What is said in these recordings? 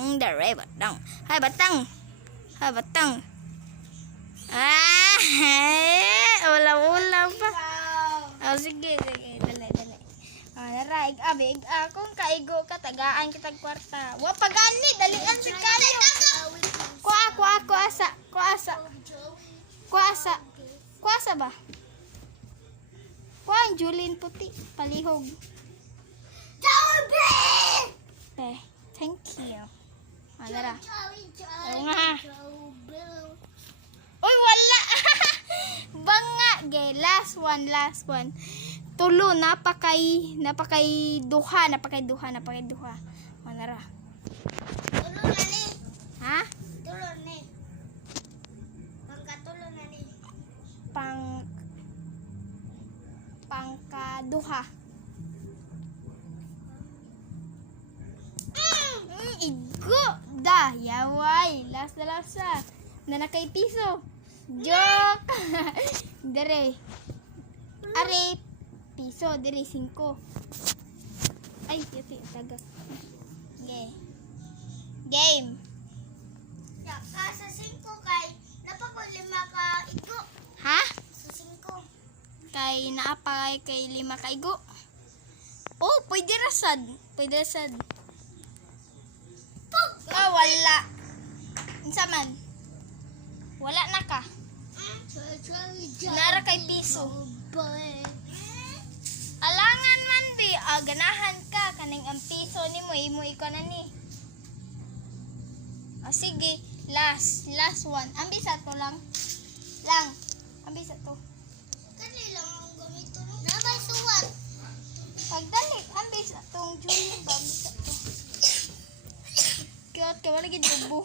batang dere batang. Hai batang. Hai batang. Ulam-ulam pa. Oh, sige. Dali. Naraig abig akong kaigo ka tagaan kitag kwarta. Wa pagani dalian si kani. Kuasa ba? Kuang Julin puti palihog. Thank you. Dara. Nga. Uy, wala. Banga, gay. Last one. Tulo, napakay duha. Manara. Tulo na ni. Ha? Tulo ni. Pangkatulo na ni. Pangkaduha. Igo da yaway last na kay piso joke dere are piso dere 5 ay yati taga game Ya, sa 5 kay napakulima ka igo. ha Sa 5. kay naapa kay 5 kaigo oh pwede rasad wala unsa man wala na ka nara kay piso alangan man bi ganahan ka kaning ang piso nimo imo ikaw na ni sige last one ambi sa to lang ambi sa to Kani lang ang gamito no. Nabay suwat. pagdali ambi sa tong Julie ba ambi sa to cute ka wala gid dubo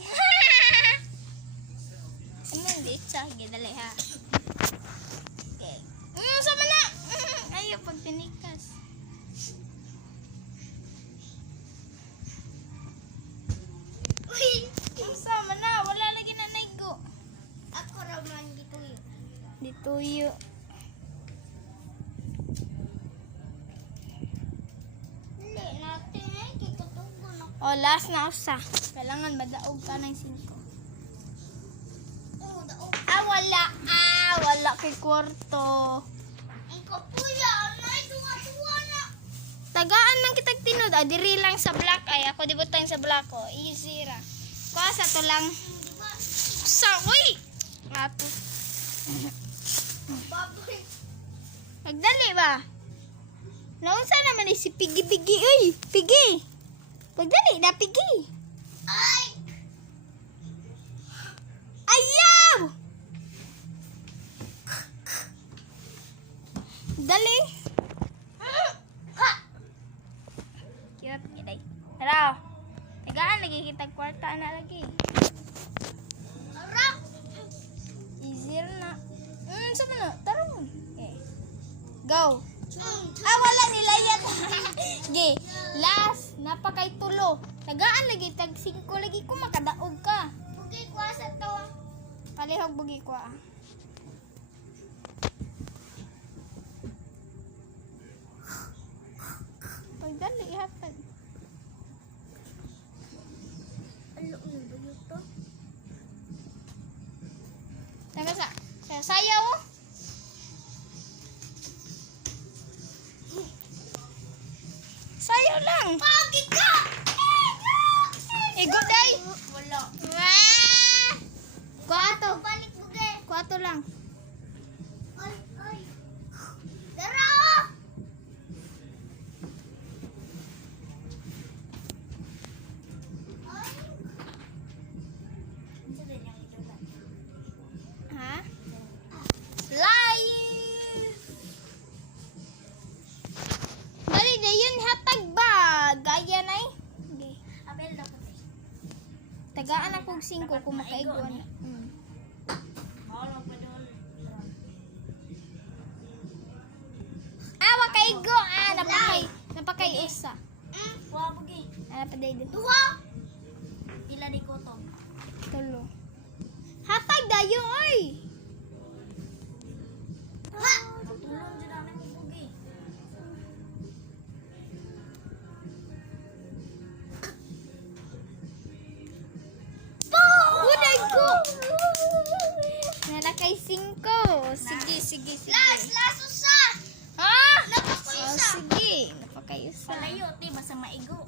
amon di sa gidali ha okay sama na ayo pag pinikas Uy, sama na wala lagi na naigo ako ra man gituyo. dituyo Dili natin ay kitutugo na. last na usa kailangan madaog ka ng 5 Oh, daog. wala kay kwarto Ang kapuya, nay duwa na. tagaan man kitag tinod diri lang sa black ay ako dibutang sa black ko easy ra kuha sa to lang Di ba? sa uy ato Baboy. magdali ba naunsa naman si Pigi uy Pigi magdali na Pigi Ay, ayaw dali ha. cute giday tara tagaan lagi kita kwarta na lagi Ara. easy na sa na tarong okay go Mm. wala nila yan okay last napakay tulo tagaan lagi tag 5 lagi ko makadaog ka Bugi ko sa to. palihog bugi ko pagdali hapan Alo, yung bayo to. taga sayaw sayaw lang Pagi ka. igo day Wala. kuato Balik bugi. kuato lang Ay. Dara. Ay. Sabi niya ito na. ha live dali na yun hatag ba gaya na okay. Abel na ko. tagaan akong 5 kung makaiguan Wala pa doon. wa kaigo napakay usa Wa bugi. napaday do Duha. Pila di ko to. tulo hatag dayo oy Ha. Tulong jud ana mo bugi. 5. Sige, sige, sige. Last usa. Ha? Napakuysa. Oh, sige. Napakayusa. Palayo, ti, basta maigo.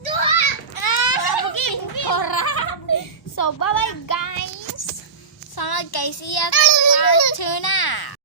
Duha! Bugi. Kora. So, bye-bye, guys. Sunod kay siya. Part 2 na.